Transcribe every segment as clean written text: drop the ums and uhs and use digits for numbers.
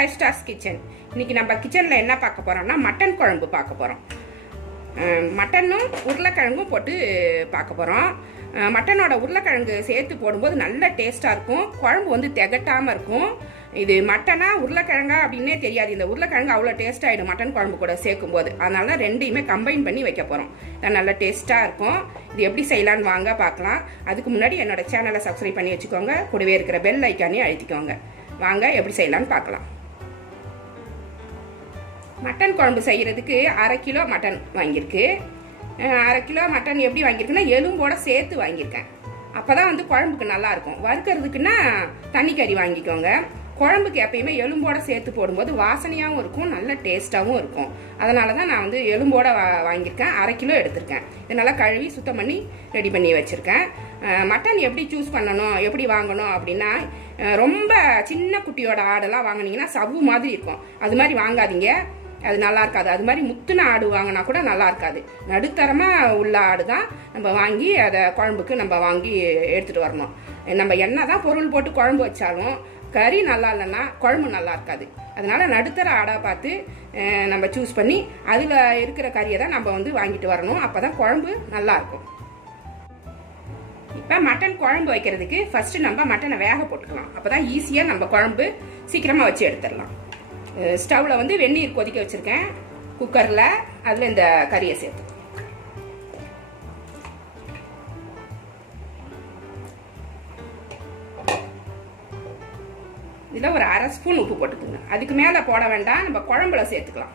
Five stars kitchen. இன்னைக்கு நம்ம கிச்சனில் என்ன பார்க்க போகிறோம்னா மட்டன் குழம்பு பார்க்க போகிறோம். மட்டனும் உருளைக்கிழங்கும் போட்டு பார்க்க போகிறோம். மட்டனோட உருளைக்கிழங்கு சேர்த்து போடும்போது நல்ல டேஸ்ட்டாக இருக்கும். குழம்பு வந்து திகட்டாமல் இருக்கும். இது மட்டனா உருளைக்கிழங்கா அப்படின்னே தெரியாது. இந்த உருளைக்கிழங்கு அவ்வளோ டேஸ்ட் ஆகிடும் மட்டன் குழம்பு கூட சேர்க்கும் போது. அதனால தான் ரெண்டையுமே கம்பைன் பண்ணி வைக்க போகிறோம். நல்ல டேஸ்ட்டாக இருக்கும். இது எப்படி செய்யலான்னு வாங்க பார்க்கலாம். அதுக்கு முன்னாடி என்னோட சேனலை சப்ஸ்கிரைப் பண்ணி வச்சுக்கோங்க. கூடவே இருக்கிற பெல் ஐக்கானையும் அழுத்திக்கோங்க. வாங்க எப்படி செய்யலான்னு பார்க்கலாம். மட்டன் குழம்பு செய்கிறதுக்கு 1/2 கிலோ மட்டன் வாங்கியிருக்கு. 1/2 கிலோ மட்டன் எப்படி வாங்கியிருக்குன்னா எலும்போட சேர்த்து வாங்கியிருக்கேன். அப்போ தான் வந்து குழம்புக்கு நல்லாயிருக்கும். வறுக்கிறதுக்குன்னா தனி கறி வாங்கிக்கோங்க. குழம்புக்கு எப்பயுமே எலும்போட சேர்த்து போடும்போது வாசனையாகவும் இருக்கும், நல்ல டேஸ்ட்டாகவும் இருக்கும். அதனால தான் நான் வந்து எலும்போட வாங்கியிருக்கேன். 1/2 கிலோ எடுத்திருக்கேன். இதை நல்லா கழுவி சுத்தம் பண்ணி ரெடி பண்ணி வச்சுருக்கேன். மட்டன் எப்படி சூஸ் பண்ணணும், எப்படி வாங்கணும் அப்படின்னா, ரொம்ப சின்ன குட்டியோட ஆடெல்லாம் வாங்கினீங்கன்னா சவ்வு மாதிரி இருக்கும். அது மாதிரி வாங்காதீங்க, அது நல்லா இருக்காது. அது மாதிரி முத்துன ஆடு வாங்கினா கூட நல்லா இருக்காது. நடுத்தரமாக உள்ள ஆடு தான் நம்ம வாங்கி அதை குழம்புக்கு நம்ம வாங்கி எடுத்துகிட்டு வரணும். நம்ம என்ன தான் பொருள் போட்டு குழம்பு வச்சாலும் கறி நல்லா இல்லைன்னா குழம்பு நல்லா இருக்காது. அதனால நடுத்தர ஆடாக பார்த்து நம்ம சூஸ் பண்ணி அதில் இருக்கிற கறியை தான் நம்ம வந்து வாங்கிட்டு வரணும். அப்போ தான் குழம்பு நல்லாயிருக்கும். இப்போ மட்டன் குழம்பு வைக்கிறதுக்கு ஃபஸ்ட்டு நம்ம மட்டனை வேக போட்டுக்கலாம். அப்போ தான் ஈஸியாக நம்ம குழம்பு சீக்கிரமாக வச்சு எடுத்துடலாம். ஸ்டவ்வில் வந்து வெந்நீர் கொதிக்க வச்சுருக்கேன் குக்கரில். அதில் இந்த கறியை சேர்த்து இதில் ஒரு 1/2 ஸ்பூன் உப்பு போட்டுக்குங்க. அதுக்கு மேலே போட வேண்டாம், நம்ம குழம்புல சேர்த்துக்கலாம்.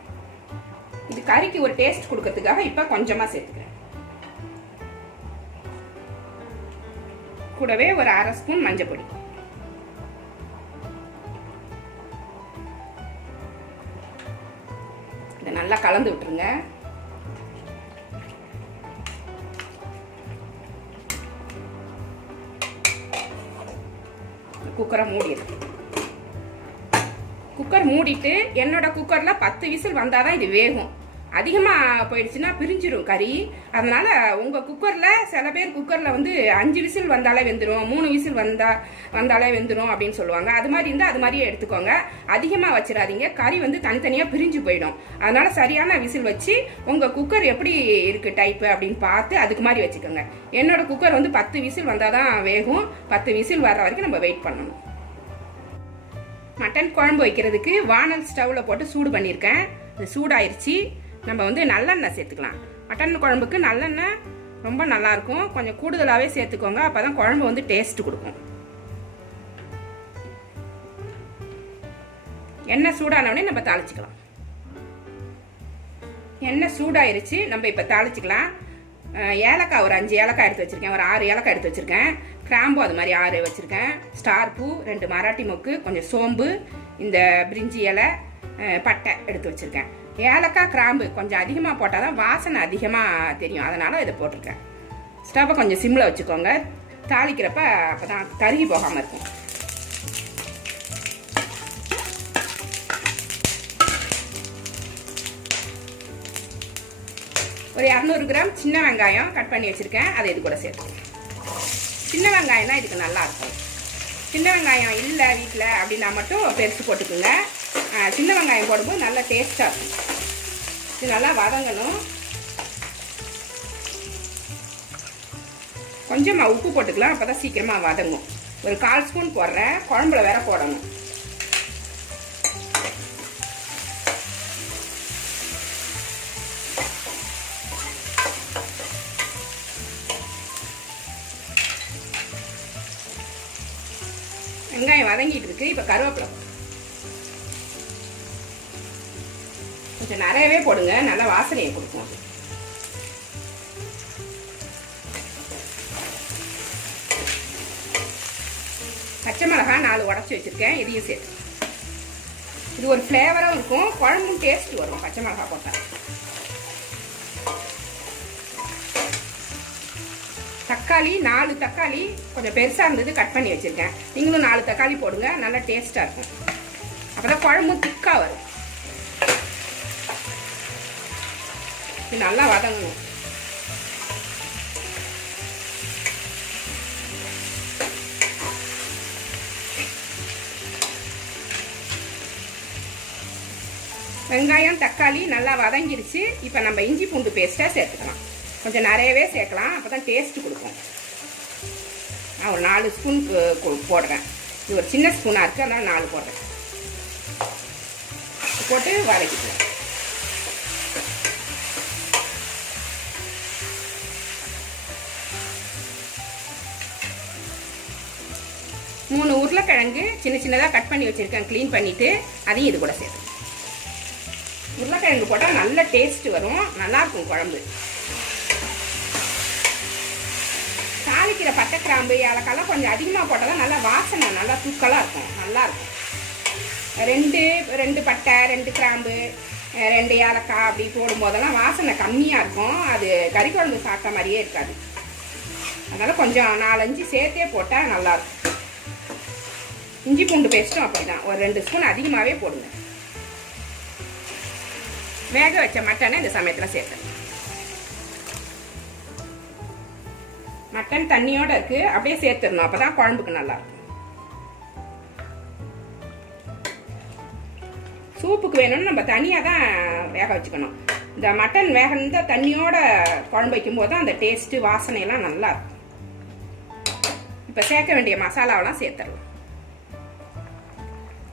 இது கறிக்கு ஒரு டேஸ்ட் கொடுக்கறதுக்காக இப்போ கொஞ்சமாக சேர்த்துக்கிறேன். கூடவே ஒரு 1/2 ஸ்பூன் மஞ்சள் பொடி. இதை நல்லா கலந்து விட்டுருங்க. குக்கரை மூடிடுங்க. குக்கர் மூடிட்டு என்னோட குக்கரில் 10 விசில் வந்தால் தான் இது வேகும். அதிகமாக போயிடுச்சுன்னா பிரிஞ்சிடும் கறி. அதனால் உங்கள் குக்கரில் சில பேர் குக்கரில் வந்து 5 விசில் வந்தாலே வெந்துடும், 3 விசில் வந்தாலே வெந்துடும் அப்படின்னு சொல்லுவாங்க. அது மாதிரி இருந்தால் அது மாதிரியே எடுத்துக்கோங்க. அதிகமாக வச்சிடாதீங்க, கறி வந்து தனித்தனியாக பிரிஞ்சு போயிடும். அதனால் சரியான விசில் வச்சு உங்கள் குக்கர் எப்படி இருக்குது டைப்பு அப்படின்னு பார்த்து அதுக்கு மாதிரி வச்சுக்கோங்க. என்னோட குக்கர் வந்து 10 விசில் வந்தால் தான் வேகும். 10 விசில் வர்ற வரைக்கும் நம்ம வெயிட் பண்ணணும். மட்டன் குழம்பு வைக்கிறதுக்கு வானல் ஸ்டவ்வில் போட்டு சூடு பண்ணியிருக்கேன். இது சூடாயிருச்சு. நம்ம வந்து நல்லெண்ணெய் சேர்த்துக்கலாம். மட்டன் குழம்புக்கு நல்லெண்ணெய் ரொம்ப நல்லாயிருக்கும். கொஞ்சம் கூடுதலாகவே சேர்த்துக்கோங்க. அப்போ தான் குழம்பு வந்து டேஸ்ட் கொடுக்கும். எண்ணெய் சூடானவுடனே நம்ம தாளிச்சிக்கலாம். எண்ணெய் சூடாயிருச்சு, நம்ம இப்போ தாளிச்சிக்கலாம். ஏலக்காய் ஒரு 5 ஏலக்காய் எடுத்து வச்சுருக்கேன். ஒரு 6 ஏலக்காய் எடுத்து வச்சுருக்கேன். கிராம்பு அது மாதிரி 6 வச்சுருக்கேன். ஸ்டார் பூ 2 மராட்டி மொக்கு, கொஞ்சம் சோம்பு, இந்த பிரிஞ்சி இலை, பட்டை எடுத்து வச்சுருக்கேன். ஏலக்காய் கிராம்பு கொஞ்சம் அதிகமாக போட்டால் தான் வாசனை அதிகமாக தெரியும். அதனால் இதை போட்டிருக்கேன். ஸ்டவ்வை கொஞ்சம் சிம்மில் வச்சுக்கோங்க. தாளிக்கிறப்ப அப்போ தான் கருகி போகாமல் இருக்கும். ஒரு 200 கிராம் சின்ன வெங்காயம் கட் பண்ணி வச்சுருக்கேன். அதை இது கூட சேர்த்துக்கேன். சின்ன வெங்காயம் தான் இதுக்கு நல்லாயிருக்கும். சின்ன வெங்காயம் இல்லை வீட்டில் அப்படின்னா மட்டும் பெருசு போட்டுக்குங்க. சின்ன வெங்காயம் போடும்போது நல்லா டேஸ்ட்டாக இருக்கும். இது நல்லா வதங்கணும். கொஞ்சமாக உப்பு போட்டுக்கலாம், அப்போ தான் சீக்கிரமாக வதங்கும். ஒரு 1/4 ஸ்பூன் போடுறேன். குழம்புல வேற போடணும். வெங்காயம் வதங்கிட்டு இருக்கு. இப்போ கருவேப்பிலை கொஞ்சம் நிறையவே போடுங்க, நல்ல வாசனையை கொடுக்கும். பச்சை மிளகாய் 4 உடச்சி வச்சிருக்கேன். இதையும் சேர்த்து இது ஒரு ஃப்ளேவராகவும் இருக்கும், குழம்பும் டேஸ்ட் வரும் பச்சை மிளகாய் போட்டால். தக்காளி 4 தக்காளி கொஞ்சம் பெருசாக இருந்தது கட் பண்ணி வச்சுருக்கேன். நீங்களும் 4 தக்காளி போடுங்க, நல்லா டேஸ்ட்டாக இருக்கும். அப்போ தான் குழம்பு திக்காக வரும். இது நல்லா வதங்கணும். வெங்காயம் தக்காளி நல்லா வதங்கிருச்சு. இப்போ நம்ம இஞ்சி பூண்டு பேஸ்ட்டாக சேர்த்துக்கலாம். கொஞ்சம் நிறையவே சேர்க்கலாம், அப்போ தான் டேஸ்ட்டு கொடுக்கும். நான் ஒரு 4 ஸ்பூன் போடுறேன். இது ஒரு சின்ன ஸ்பூனாக இருக்குது, அதனால் 4 போடுறேன். போட்டு வதக்கிக்கலாம். மூணு உருளைக்கிழங்கு சின்ன சின்னதாக கட் பண்ணி வச்சுருக்கேன், க்ளீன் பண்ணிவிட்டு அதையும் இது கூட சேர்த்து. உருளைக்கிழங்கு போட்டால் நல்ல டேஸ்ட் வரும், நல்லாயிருக்கும் குழம்பு. தாளிக்கிற பட்டை கிராம்பு ஏலக்காய்லாம் கொஞ்சம் அதிகமாக போட்டால் தான் நல்லா வாசனை நல்லா தூக்கலாக இருக்கும், நல்லாயிருக்கும். 2 பட்டை 2 கிராம்பு 2 ஏலக்காய் அப்படி போடும்போதெல்லாம் வாசனை கம்மியாக இருக்கும், அது கறி குழம்பு சாப்பிட்ட மாதிரியே இருக்காது. அதனால் கொஞ்சம் 4-5 சேர்த்தே போட்டால் நல்லாயிருக்கும். இஞ்சி பூண்டு பேஸ்ட்டும் அப்படி தான், ஒரு 2 ஸ்பூன் அதிகமாகவே போடுங்க. வேக வச்ச மட்டனை இந்த சமயத்தில் சேர்த்து. மட்டன் தண்ணியோட இருக்கு, அப்படியே சேர்த்துடணும், அப்பதான் குழம்புக்கு நல்லா இருக்கும். சூப்புக்கு வேணும்னு நம்ம தனியாக தான் வேக வச்சுக்கணும். இந்த மட்டன் வேக தண்ணியோட குழம்பு வைக்கும் போது அந்த டேஸ்ட்டு வாசனையெல்லாம் நல்லா இருக்கும். இப்போ சேர்க்க வேண்டிய மசாலாவெல்லாம் சேர்த்துடலாம்.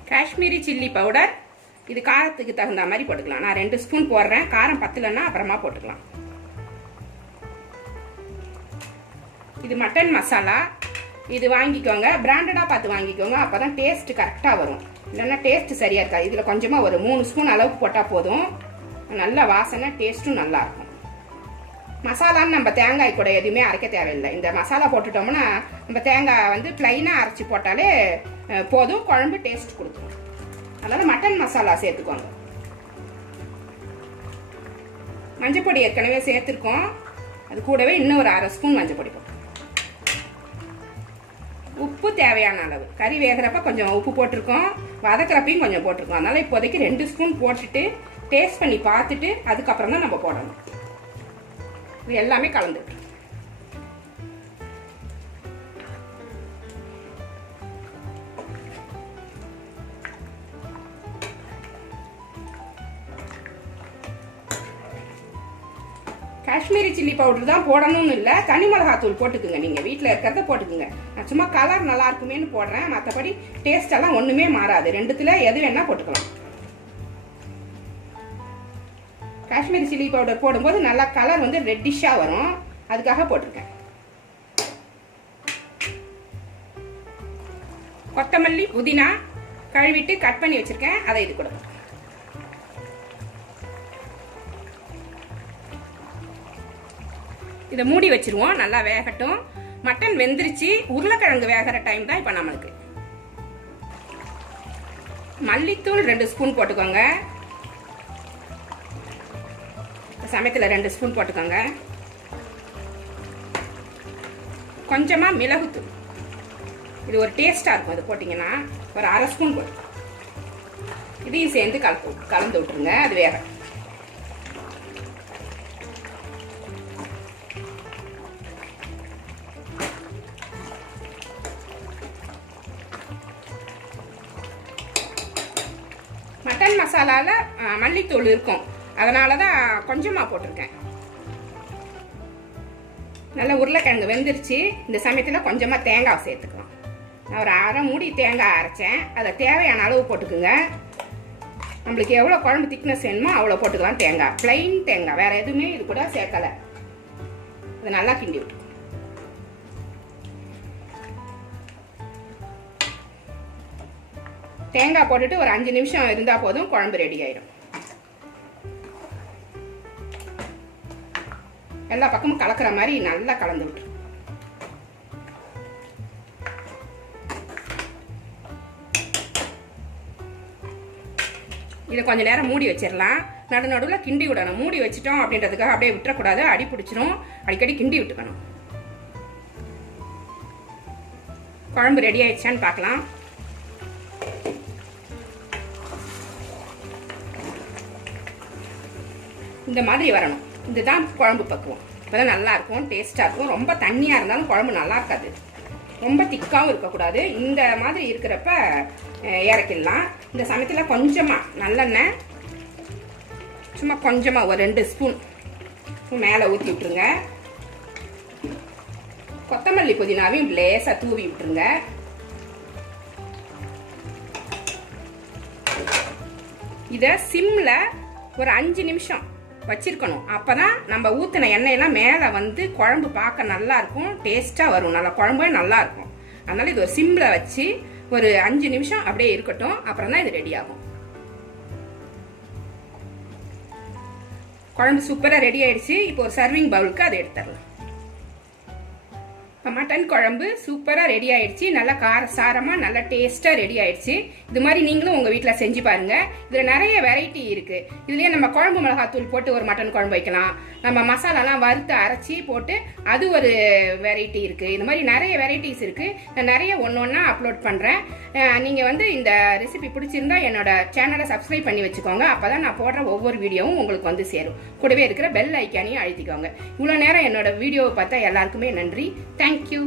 காஷ்மீரி சில்லி பவுடர், இது காரத்துக்கு தகுந்த மாதிரி போட்டுக்கலாம். நான் 2 ஸ்பூன் போடுறேன், காரம் பத்தலைன்னா அப்புறமா போட்டுக்கலாம். இது மட்டன் மசாலா, இது வாங்கிக்கோங்க, பிராண்டடாக பார்த்து வாங்கிக்கோங்க, அப்போ தான் டேஸ்ட்டு கரெக்டாக வரும். இல்லைன்னா டேஸ்ட்டு சரியாக இருக்காது. இதில் கொஞ்சமாக ஒரு 3 ஸ்பூன் அளவுக்கு போட்டால் போதும், நல்ல வாசனை, டேஸ்ட்டும் நல்லாயிருக்கும். மசாலான்னு நம்ம தேங்காய் கூட எதுவுமே அரைக்க தேவையில்லை. இந்த மசாலா போட்டுட்டோம்னா நம்ம தேங்காய் ப்ளைனாக அரைச்சி போட்டாலே போதும், குழம்பு டேஸ்ட் கொடுக்கும். அதனால் மட்டன் மசாலா சேர்த்துக்கோங்க. மஞ்சள் பொடி ஏற்கனவே சேர்த்துருக்கோம், அது கூடவே இன்னும் ஒரு 1/2 ஸ்பூன் மஞ்சள் பொடி போட்டு. உப்பு தேவையான அளவு, கறி வேகிறப்ப கொஞ்சம் உப்பு போட்டிருக்கோம், வதக்கிறப்பையும் கொஞ்சம் போட்டிருக்கோம். அதனால் இப்போதைக்கு 2 ஸ்பூன் போட்டுட்டு டேஸ்ட் பண்ணி பார்த்துட்டு அதுக்கப்புறம் தான் நம்ம போடணும். இது எல்லாமே கலந்துட்டு காஷ்மீரி சில்லி பவுடர் தான் போடணும்னு இல்லை, தனி மிளகாத்தூள் போட்டுக்குங்க. நீங்கள் வீட்டில் இருக்கிறத போட்டுக்குங்க. நான் சும்மா கலர் நல்லா இருக்குமேனு போடுறேன், மற்றபடி டேஸ்ட் எல்லாம் ஒன்றுமே மாறாது. 2த்துல எது வேணால் போட்டுக்கலாம். காஷ்மீரி சில்லி பவுடர் போடும்போது நல்லா கலர் ரெட்டிஷாக வரும், அதுக்காக போட்டிருக்கேன். கொத்தமல்லி புதினா கழுவிட்டு கட் பண்ணி வச்சிருக்கேன், அதை இது கூட. இதை மூடி வச்சிருவோம், நல்லா வேகட்டும். மட்டன் வெந்துருச்சு, உருளைக்கிழங்கு வேகிற டைம் தான் இப்போ நம்மளுக்கு. மல்லித்தூள் 2 ஸ்பூன் போட்டுக்கோங்க. சமயத்தில் 2 ஸ்பூன் போட்டுக்கோங்க. கொஞ்சமாக மிளகுத்தூள், இது ஒரு டேஸ்ட்டாக இருக்கும், இது போட்டிங்கன்னா ஒரு 1/2 ஸ்பூன் போட்டு இதையும் சேர்ந்து கலந்து விட்டுருங்க, அது வேக. மட்டன் மசாலாவில் மல்லித்தூள் இருக்கும், அதனால தான் கொஞ்சமாக போட்டிருக்கேன். நல்லா உருளைக்கிழங்கு வெந்துருச்சு. இந்த சமயத்தில் கொஞ்சமாக தேங்காய் சேர்த்துக்கலாம். நான் ஒரு 1/2 மூடி தேங்காய் அரைச்சேன், அதை தேவையான அளவு போட்டுக்குங்க. நம்மளுக்கு எவ்வளோ குழம்பு திக்னஸ் வேணுமோ அவ்வளோ போட்டுக்கலாம். தேங்காய் பிளைன் தேங்காய், வேறு எதுவுமே இது கூட சேர்க்கலை. அது நல்லா கிண்டி விட்டு தேங்காய் போட்டுட்டு ஒரு 5 நிமிஷம் இருந்தால் போதும், குழம்பு ரெடி ஆயிடும். எல்லா பக்கமும் கலக்கிற மாதிரி நல்லா கலந்து விட்டு இதை கொஞ்ச நேரம் மூடி வச்சிடலாம். நடுவில் கிண்டி விடணும். மூடி வச்சிட்டோம் அப்படின்றதுக்காக அப்படியே விட்டுறக்கூடாது, அடி பிடிச்சிரும். அடிக்கடி கிண்டி விட்டுக்கணும். குழம்பு ரெடி ஆயிடுச்சான்னு பார்க்கலாம். இந்த மாதிரி வரணும், இதுதான் குழம்பு பக்குவம். இப்போதான் நல்லா இருக்கும், டேஸ்ட்டாக இருக்கும். ரொம்ப தண்ணியாக இருந்தாலும் குழம்பு நல்லா இருக்காது, ரொம்ப திக்காகவும் இருக்கக்கூடாது. இந்த மாதிரி இருக்கிறப்ப இறக்கிடலாம். இந்த சமயத்தில் கொஞ்சமாக நல்லெண்ணெய் சும்மா கொஞ்சமாக ஒரு 2 ஸ்பூன் மேலே ஊற்றி விட்டுருங்க. கொத்தமல்லி புதினாவையும் லேசாக தூவி விட்டுருங்க. இதை சிம்மில் ஒரு 5 நிமிஷம் வச்சிருக்கணும். அப்போ தான் நம்ம ஊற்றின எண்ணெயெல்லாம் மேலே வந்து குழம்பு பார்க்க நல்லா இருக்கும், டேஸ்ட்டாக வரும், நல்லா குழம்பே நல்லா இருக்கும். அதனால இது ஒரு சிம்மில் வச்சு ஒரு 5 நிமிஷம் அப்படியே இருக்கட்டும். அப்புறம் தான் இது ரெடி ஆகும். குழம்பு சூப்பராக ரெடி ஆயிடுச்சு. இப்போ ஒரு சர்விங் பவுலுக்கு அதை எடுத்துடலாம். மட்டன் குழம்பு சூப்பராக ரெடி ஆயிடுச்சு. நல்லா காரசாரமாக நல்லா டேஸ்ட்டாக ரெடி ஆயிடுச்சு. இது மாதிரி நீங்களும் உங்கள் வீட்டில் செஞ்சு பாருங்க. இதில் நிறைய வெரைட்டி இருக்கு. இதுலேயே நம்ம குழம்பு மிளகாத்தூள் போட்டு ஒரு மட்டன் குழம்பு வைக்கலாம். நம்ம மசாலாலாம் வறுத்து அரைச்சி போட்டு அது ஒரு வெரைட்டி இருக்கு. இது மாதிரி நிறைய வெரைட்டிஸ் இருக்கு. நான் நிறைய ஒன்றா அப்லோட் பண்ணுறேன். நீங்கள் வந்து இந்த ரெசிபி பிடிச்சிருந்தா என்னோட சேனலை சப்ஸ்கிரைப் பண்ணி வச்சுக்கோங்க. அப்போ தான் நான் போடுற ஒவ்வொரு வீடியோவும் உங்களுக்கு வந்து சேரும். கூடவே இருக்கிற பெல் ஐக்கானையும் அழுத்திக்கோங்க. இவ்வளோ நேரம் என்னோட வீடியோவை பார்த்தா எல்லாருக்குமே நன்றி. Thank you.